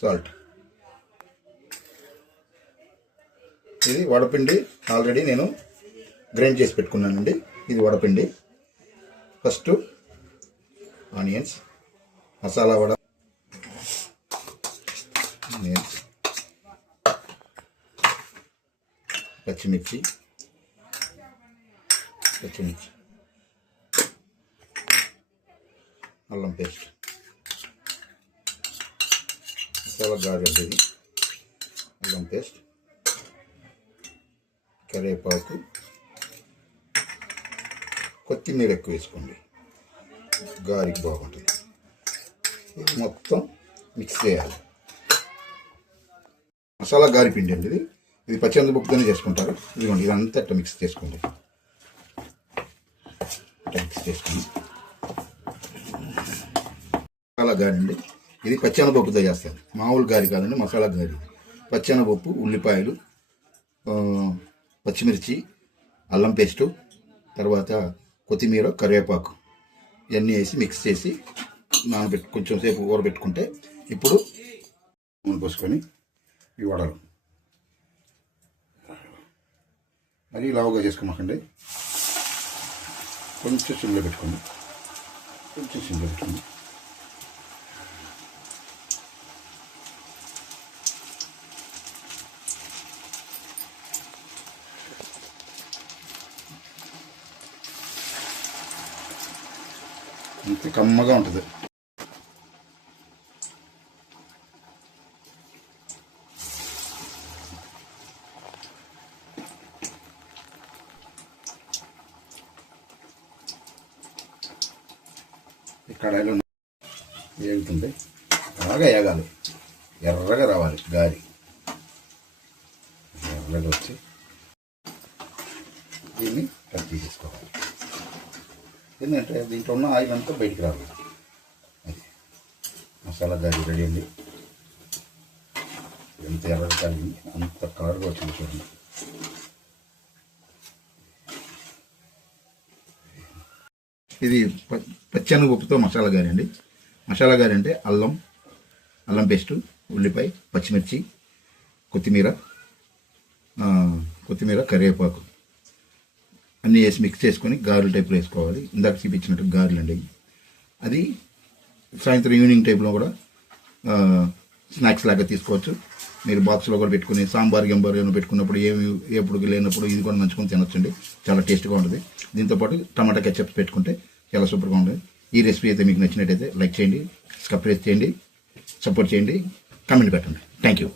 Salt. ఇది వడపిండి already నేను grind చేసి పెట్టుకున్నానండి. ఇది వడపిండి. ఫస్ట్ ఆనియన్స్, మసాలా వడ, పచ్చిమిర్చి, అల్లం పేస్ట్, మసాలా గారెడ్డి, అల్లం పేస్ట్, కరివేపాకు, కొత్తిమీర ఎక్కువ వేసుకోండి, గారికి బాగుంటుంది. ఇది మొత్తం మిక్స్ చేయాలి. మసాలా గారి పిండి అండి ఇది. ఇది పచ్చిమిరపప్పుతోనే చేసుకుంటారు. ఇదిగోండి, ఇదంతా అట్లా మిక్స్ చేసుకోండి. మిక్స్ చేసుకోండి. మసాలా గారి అండి. ఇది పచ్చిమిరపప్పుతో చేస్తారు. మామూలు గారి కాదండి, మసాలా గారి. పచ్చిమిరపప్పు, ఉల్లిపాయలు, పచ్చిమిర్చి, అల్లం పేస్టు, తర్వాత కొత్తిమీర, కరివేపాకు ఇవన్నీ వేసి మిక్స్ చేసి కొంచెం సేపు ఊరబెట్టుకుంటే ఇప్పుడు నూనె పోసుకొని ఈ వడలు మరీ లావుగా చేసుకోమాకండి. కొంచెం సిమ్లో పెట్టుకోండి. అంతే కమ్మగా ఉంటుంది. ఈ కడాయిలో వేగుతుంది. బాగా వేగాలి, ఎర్రగా రావాలి గారి. ఎర్రగా వచ్చి దీన్ని కట్ తీసుకోవాలి. ఎందుకంటే దీంట్లో ఉన్న ఆయిల్ అంతా బయటికి రావాలి. అది మసాలా గారి రెడీ అండి. ఎంత ఎర్రగా కలిగింది, అంత కలర్గా వచ్చింది చూడండి. ఇది పచ్చెనగపప్పుతో మసాలా గారి అండి. మసాలా గారి అంటే అల్లం పేస్టు, ఉల్లిపాయ, పచ్చిమిర్చి, కొత్తిమీర, కరివేపాకు అన్నీ వేసి మిక్స్ చేసుకొని గారెల టైప్లో వేసుకోవాలి. ఇందాక చూపించినట్టు గారెలు అండి. అది సాయంత్రం ఈవినింగ్ టైప్లో కూడా స్నాక్స్ లాగా తీసుకోవచ్చు. మీరు బాక్స్లో కూడా పెట్టుకుని సాంబార్ గంబార్ ఏమైనా పెట్టుకున్నప్పుడు ఎప్పుడు లేనప్పుడు ఇది కూడా నంచుకొని తినొచ్చండి. చాలా టేస్ట్గా ఉంటుంది. దీంతోపాటు టమాటా కెచప్స్ పెట్టుకుంటే చాలా సూపర్గా ఉంటుంది. ఈ రెసిపీ అయితే మీకు నచ్చినట్టయితే లైక్ చేయండి, సబ్స్క్రైబ్ చేయండి, సపోర్ట్ చేయండి, కామెంట్ పెట్టండి. Thank you.